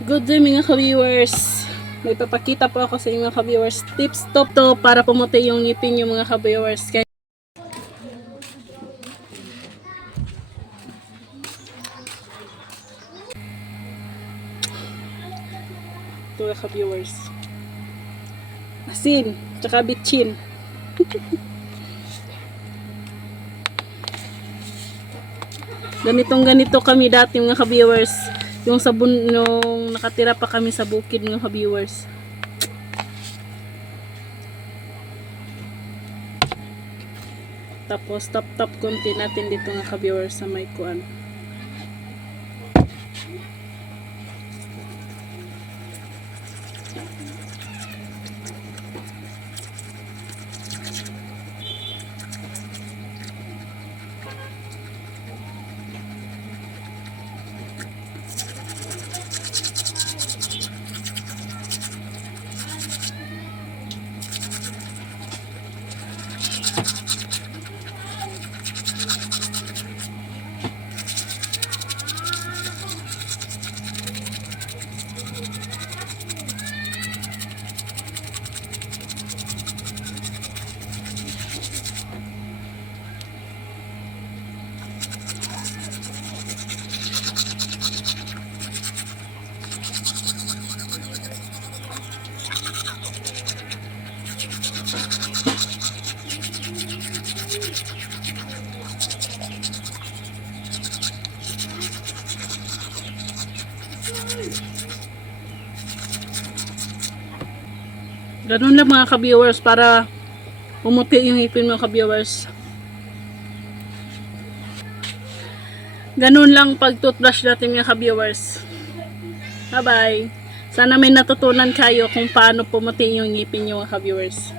Good day mga ka-viewers. May papakita po ako sa inyo mga ka-viewers. Tips to para pumuti yung ngipin yung mga ka-viewers. Kaya ito mga ka-viewers. Asin, tsaka bitchin. Ganito kami dati mga ka-viewers. Yung sabon nung nakatira pa kami sa bukid mga ka-viewers. Tapos tap konti natin dito mga ka-viewers sa may kuan. Ganun lang mga ka-viewers para pumuti yung ngipin mga ka-viewers. Ganun lang pag toothbrush natin mga ka-viewers. Bye bye. Sana may natutunan kayo kung paano pumuti yung ngipin yung mga ka-viewers.